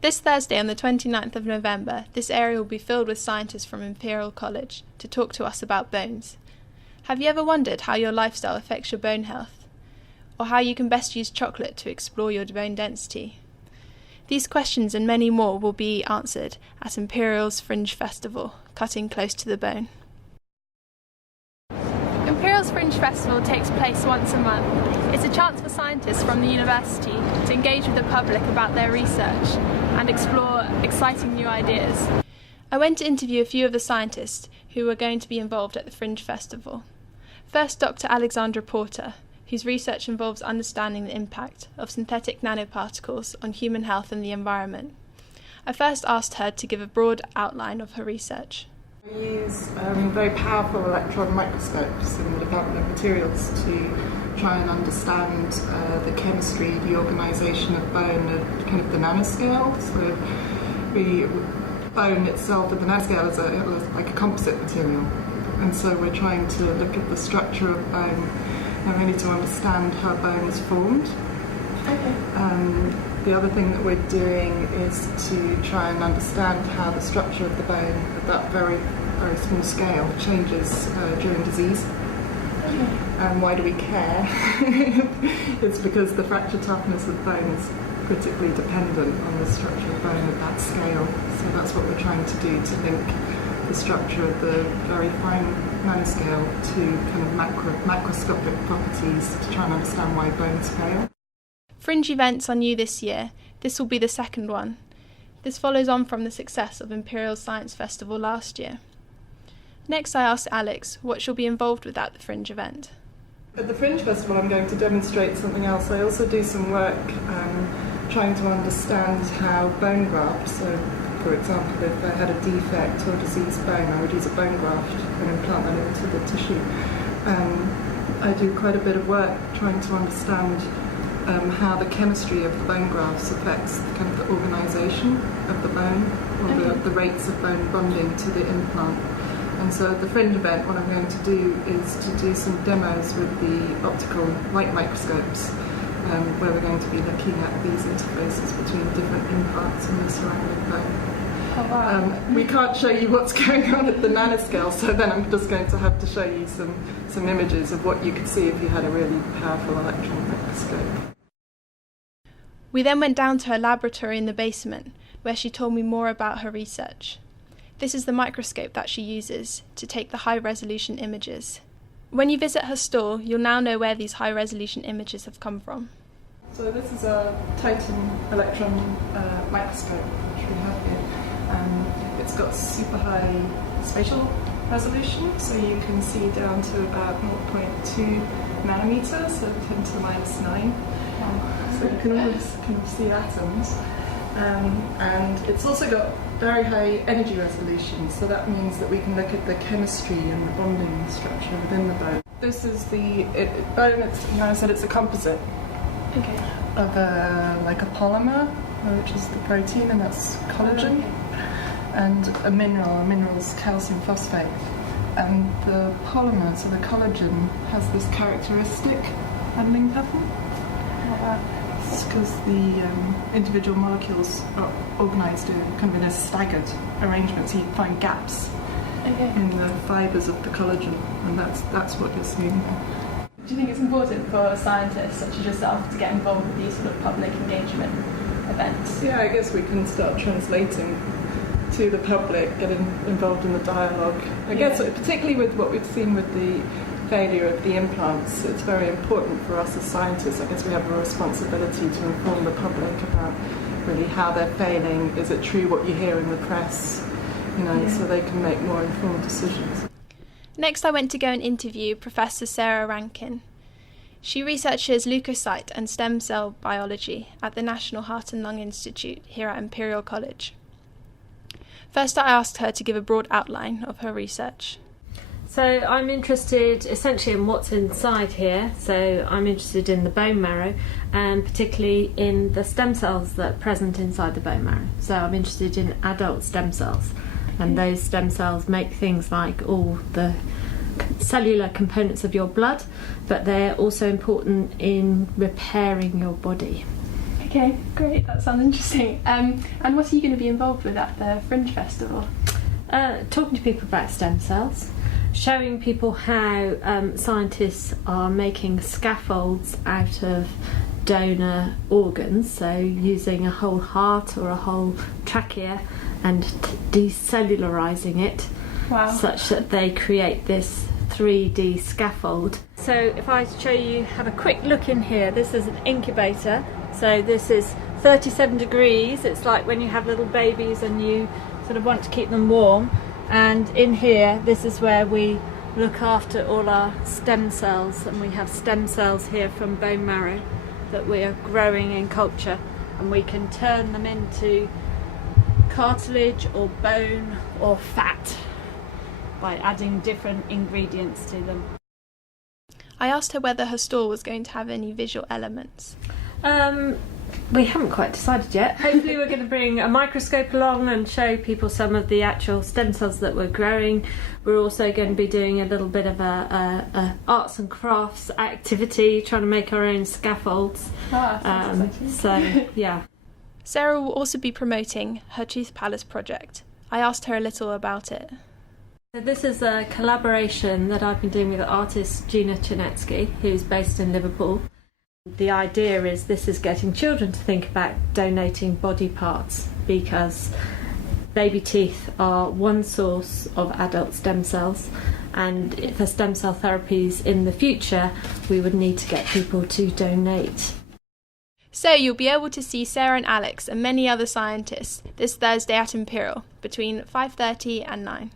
This Thursday, on the 29th of November, this area will be filled with scientists from Imperial College to talk to us about bones. Have you ever wondered how your lifestyle affects your bone health? Or how you can best use chocolate to explore your bone density? These questions and many more will be answered at Imperial's Fringe Festival, Cutting Close to the Bone. Imperial's Fringe Festival takes place once a month. It's a chance for scientists from the university to engage with the public about their research and explore exciting new ideas. I went to interview a few of the scientists who are going to be involved at the Fringe Festival. First, Dr. Alexandra Porter, whose research involves understanding the impact of synthetic nanoparticles on human health and the environment. I first asked her to give a broad outline of her research. We use very powerful electron microscopes in the development of materials to try and understand the chemistry, the organisation of bone at kind of the nanoscale. So bone itself at the nanoscale is like a composite material, and so we're trying to look at the structure of bone and really to understand how bone is formed. Okay. The other thing that we're doing is to try and understand how the structure of the bone at that very, very small scale changes during disease. Okay. And why do we care? It's because the fracture toughness of bone is critically dependent on the structure of bone at that scale. So that's what we're trying to do, to link the structure of the very fine nanoscale to kind of macroscopic properties to try and understand why bones fail. Fringe events are new this year. This will be the second one. This follows on from the success of Imperial Science Festival last year. Next, I asked Alex what she'll be involved with at the Fringe event. At the Fringe Festival, I'm going to demonstrate something else. I also do some work trying to understand how bone grafts, so for example, if I had a defect or diseased bone, I would use a bone graft and implant that into the tissue. I do quite a bit of work trying to understand how the chemistry of the bone grafts affects kind of the organisation of the bone, or the rates of bone bonding to the implant. And so at the Fringe event, what I'm going to do is to do some demos with the optical light microscopes, where we're going to be looking at these interfaces between different implants and the surrounding bone. Oh, wow. We can't show you what's going on at the nanoscale, so then I'm just going to have to show you some images of what you could see if you had a really powerful electron microscope. We then went down to her laboratory in the basement, where she told me more about her research. This is the microscope that she uses to take the high-resolution images. When you visit her stall, you'll now know where these high-resolution images have come from. So this is a Titan electron microscope which we have here. It's got super high spatial resolution, so you can see down to about 0.2 nanometers, so 10 to the minus 9. So you can almost kind of see atoms. And it's also got very high energy resolution, so that means that we can look at the chemistry and the bonding structure within the bone. This is the bone. I said it's a composite of like a polymer, which is the protein, and that's collagen, and a mineral is calcium phosphate. And the polymer, so the collagen, has this characteristic bonding pattern. It's because the individual molecules are organised in kind of in a staggered arrangement, so you find gaps in the fibres of the collagen, and that's what you're seeing. Do you think it's important for scientists such as yourself to get involved with these sort of public engagement events? Yeah, I guess we can start translating to the public, getting involved in the dialogue. I guess particularly with what we've seen with the failure of the implants, it's very important for us as scientists. I guess we have a responsibility to inform the public about really how they're failing. Is it true what you hear in the press? So they can make more informed decisions. Next, I went to go and interview Professor Sarah Rankin. She researches leukocyte and stem cell biology at the National Heart and Lung Institute here at Imperial College. First, I asked her to give a broad outline of her research. So I'm interested essentially in what's inside here. So I'm interested in the bone marrow, and particularly in the stem cells that are present inside the bone marrow. So I'm interested in adult stem cells, and those stem cells make things like all the cellular components of your blood, but they're also important in repairing your body. Okay, great. That sounds interesting. And what are you going to be involved with at the Fringe Festival? Talking to people about stem cells, showing people how scientists are making scaffolds out of donor organs, so using a whole heart or a whole trachea and decellularizing it. Wow. Such that they create this 3D scaffold. So if I show you, have a quick look in here, this is an incubator. So this is 37 degrees. It's like when you have little babies and you sort of want to keep them warm. And in here, this is where we look after all our stem cells, and we have stem cells here from bone marrow that we are growing in culture, and we can turn them into cartilage or bone or fat by adding different ingredients to them. I asked her whether her stall was going to have any visual elements. We haven't quite decided yet. Hopefully we're going to bring a microscope along and show people some of the actual stem cells that we're growing. We're also going to be doing a little bit of a arts and crafts activity, trying to make our own scaffolds. Ah, sounds exciting. So, yeah. Sarah will also be promoting her Truth Palace project. I asked her a little about it. So this is a collaboration that I've been doing with artist Gina Chernetsky, who's based in Liverpool. The idea is this is getting children to think about donating body parts, because baby teeth are one source of adult stem cells, and for stem cell therapies in the future we would need to get people to donate. So you'll be able to see Sarah and Alex and many other scientists this Thursday at Imperial between 5:30 and 9.